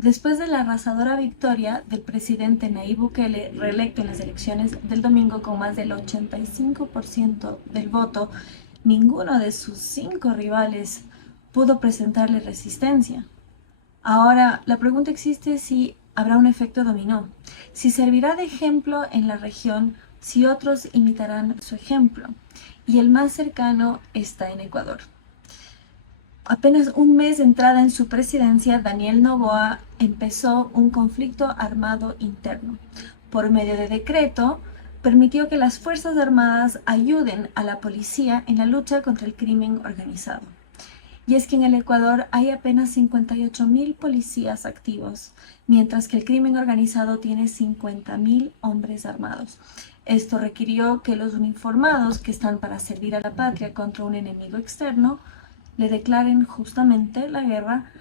Después de la arrasadora victoria del presidente Nayib Bukele, reelecto en las elecciones del domingo con más del 85% del voto, ninguno de sus 5 rivales pudo presentarle resistencia. Ahora, la pregunta existe si habrá un efecto dominó, si servirá de ejemplo en la región, si otros imitarán su ejemplo. Y el más cercano está en Ecuador. Apenas un mes de entrada en su presidencia, Daniel Noboa empezó un conflicto armado interno. Por medio de decreto, permitió que las Fuerzas Armadas ayuden a la policía en la lucha contra el crimen organizado. Y es que en el Ecuador hay apenas 58.000 policías activos, mientras que el crimen organizado tiene 50.000 hombres armados. Esto requirió que los uniformados, que están para servir a la patria contra un enemigo externo, le declaren justamente la guerra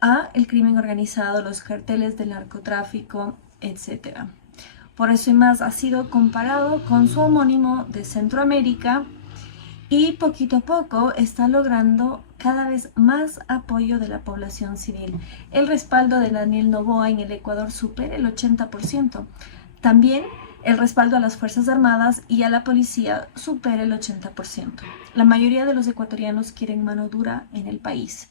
a el crimen organizado, los carteles del narcotráfico, etc. Por eso y más ha sido comparado con su homónimo de Centroamérica y poquito a poco está logrando cada vez más apoyo de la población civil. El respaldo de Daniel Noboa en el Ecuador supera el 80%. También el respaldo a las Fuerzas Armadas y a la policía supera el 80%. La mayoría de los ecuatorianos quieren mano dura en el país.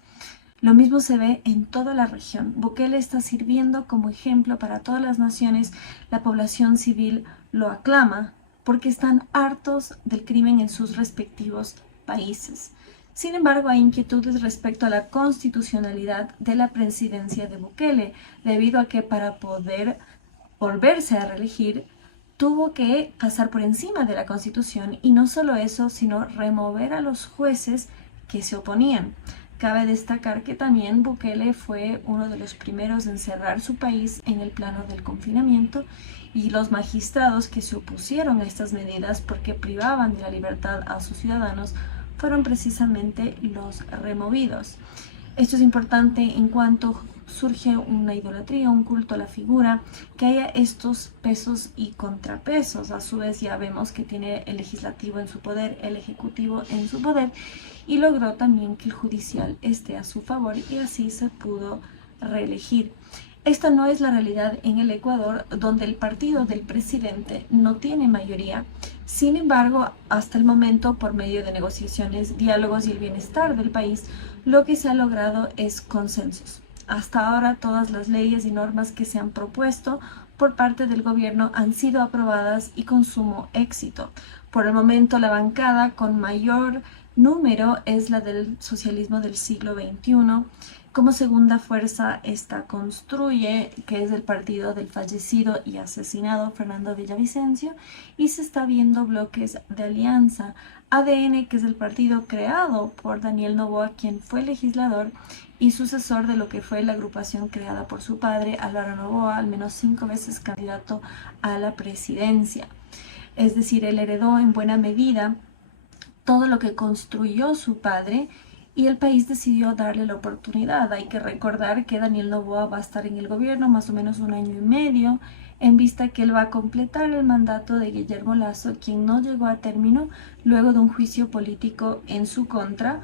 Lo mismo se ve en toda la región. Bukele está sirviendo como ejemplo para todas las naciones. La población civil lo aclama porque están hartos del crimen en sus respectivos países. Sin embargo, hay inquietudes respecto a la constitucionalidad de la presidencia de Bukele, debido a que para poder volverse a reelegir, tuvo que pasar por encima de la Constitución y no solo eso, sino remover a los jueces que se oponían. Cabe destacar que también Bukele fue uno de los primeros en cerrar su país en el plano del confinamiento y los magistrados que se opusieron a estas medidas porque privaban de la libertad a sus ciudadanos fueron precisamente los removidos. Esto es importante en cuanto surge una idolatría, un culto a la figura, que haya estos pesos y contrapesos. A su vez ya vemos que tiene el legislativo en su poder, el ejecutivo en su poder, y logró también que el judicial esté a su favor y así se pudo reelegir. Esta no es la realidad en el Ecuador, donde el partido del presidente no tiene mayoría. Sin embargo, hasta el momento, por medio de negociaciones, diálogos y el bienestar del país, lo que se ha logrado es consensos. Hasta ahora, todas las leyes y normas que se han propuesto por parte del gobierno han sido aprobadas y con sumo éxito. Por el momento, la bancada con mayor número es la del socialismo del siglo XXI. Como segunda fuerza, esta construye, que es el partido del fallecido y asesinado Fernando Villavicencio, y se está viendo bloques de alianza. ADN, que es el partido creado por Daniel Noboa, quien fue legislador y sucesor de lo que fue la agrupación creada por su padre, Álvaro Noboa, al menos 5 veces candidato a la presidencia. Es decir, él heredó en buena medida todo lo que construyó su padre y el país decidió darle la oportunidad. Hay que recordar que Daniel Noboa va a estar en el gobierno más o menos 1 año y medio, en vista que él va a completar el mandato de Guillermo Lasso, quien no llegó a término luego de un juicio político en su contra,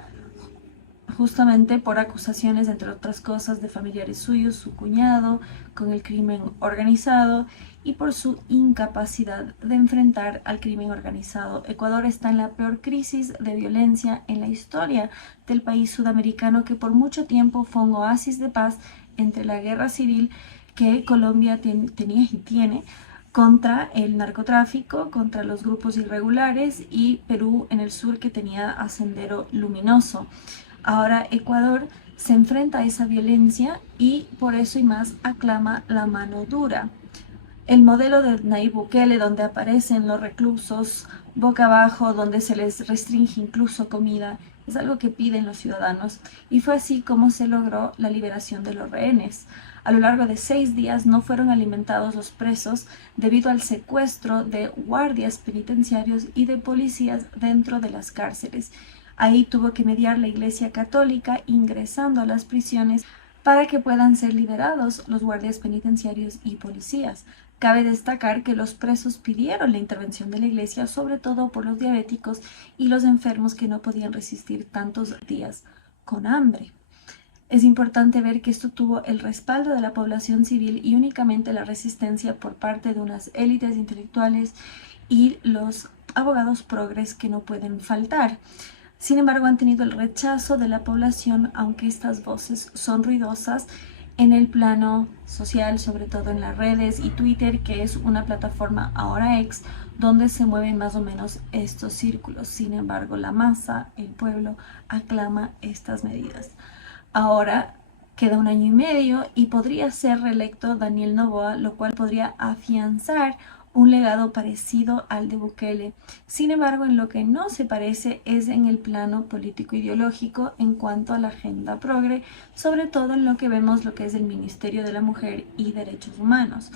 justamente por acusaciones, entre otras cosas, de familiares suyos, su cuñado, con el crimen organizado y por su incapacidad de enfrentar al crimen organizado. Ecuador está en la peor crisis de violencia en la historia del país sudamericano, que por mucho tiempo fue un oasis de paz entre la guerra civil que Colombia tenía y tiene contra el narcotráfico, contra los grupos irregulares, y Perú en el sur, que tenía a Sendero Luminoso. Ahora Ecuador se enfrenta a esa violencia y por eso y más aclama la mano dura. El modelo de Nayib Bukele, donde aparecen los reclusos boca abajo, donde se les restringe incluso comida, es algo que piden los ciudadanos, y fue así como se logró la liberación de los rehenes. A lo largo de 6 días no fueron alimentados los presos debido al secuestro de guardias penitenciarios y de policías dentro de las cárceles. Ahí tuvo que mediar la Iglesia Católica ingresando a las prisiones para que puedan ser liberados los guardias penitenciarios y policías. Cabe destacar que los presos pidieron la intervención de la Iglesia, sobre todo por los diabéticos y los enfermos que no podían resistir tantos días con hambre. Es importante ver que esto tuvo el respaldo de la población civil y únicamente la resistencia por parte de unas élites intelectuales y los abogados progres que no pueden faltar. Sin embargo, han tenido el rechazo de la población, aunque estas voces son ruidosas en el plano social, sobre todo en las redes y Twitter, que es una plataforma ahora ex, donde se mueven más o menos estos círculos. Sin embargo, la masa, el pueblo, aclama estas medidas. Ahora queda un año y medio y podría ser reelecto Daniel Noboa, lo cual podría afianzar un legado parecido al de Bukele. Sin embargo, en lo que no se parece es en el plano político-ideológico en cuanto a la agenda progre, sobre todo en lo que vemos lo que es el Ministerio de la Mujer y Derechos Humanos.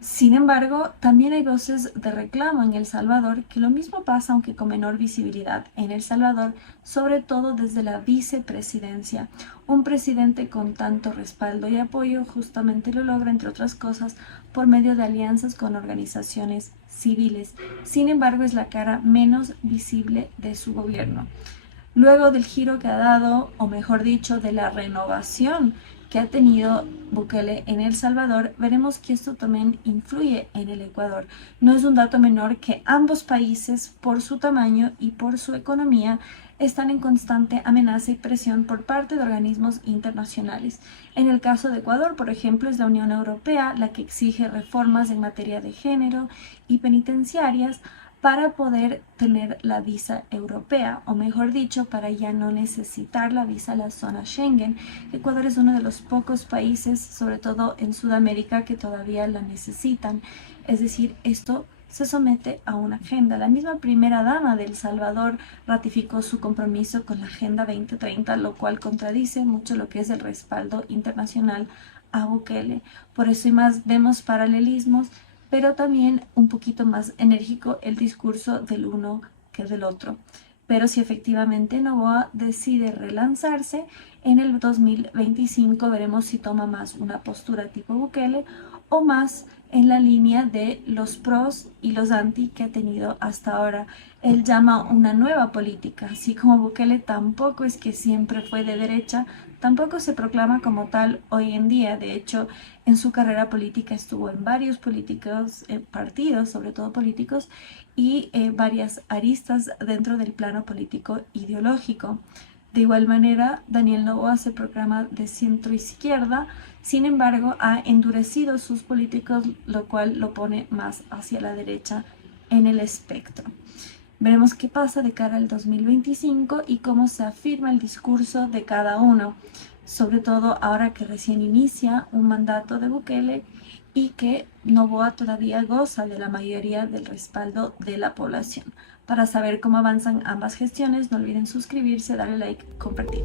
Sin embargo, también hay voces de reclamo en El Salvador, que lo mismo pasa aunque con menor visibilidad en El Salvador, sobre todo desde la vicepresidencia. Un presidente con tanto respaldo y apoyo justamente lo logra, entre otras cosas, por medio de alianzas con organizaciones civiles. Sin embargo, es la cara menos visible de su gobierno. Luego del giro que ha dado, o mejor dicho, de la renovación que ha tenido Bukele en El Salvador, veremos que esto también influye en el Ecuador. No es un dato menor que ambos países, por su tamaño y por su economía, están en constante amenaza y presión por parte de organismos internacionales. En el caso de Ecuador, por ejemplo, es la Unión Europea la que exige reformas en materia de género y penitenciarias para poder tener la visa europea, o mejor dicho, para ya no necesitar la visa a la zona Schengen. Ecuador es uno de los pocos países, sobre todo en Sudamérica, que todavía la necesitan. Es decir, esto se somete a una agenda. La misma primera dama de El Salvador ratificó su compromiso con la Agenda 2030, lo cual contradice mucho lo que es el respaldo internacional a Bukele. Por eso y más vemos paralelismos, pero también un poquito más enérgico el discurso del uno que del otro. Pero si efectivamente Noboa decide relanzarse, en el 2025 veremos si toma más una postura tipo Bukele o más en la línea de los pros y los anti que ha tenido hasta ahora. Él llama una nueva política, así como Bukele tampoco es que siempre fue de derecha, tampoco se proclama como tal hoy en día. De hecho, en su carrera política estuvo en varios políticos, partidos, sobre todo políticos, y varias aristas dentro del plano político ideológico. De igual manera, Daniel Noboa se proclama de centro izquierda, sin embargo, ha endurecido sus políticos, lo cual lo pone más hacia la derecha en el espectro. Veremos qué pasa de cara al 2025 y cómo se afirma el discurso de cada uno, sobre todo ahora que recién inicia un mandato de Bukele y que Noboa todavía goza de la mayoría del respaldo de la población. Para saber cómo avanzan ambas gestiones, no olviden suscribirse, darle like, compartir.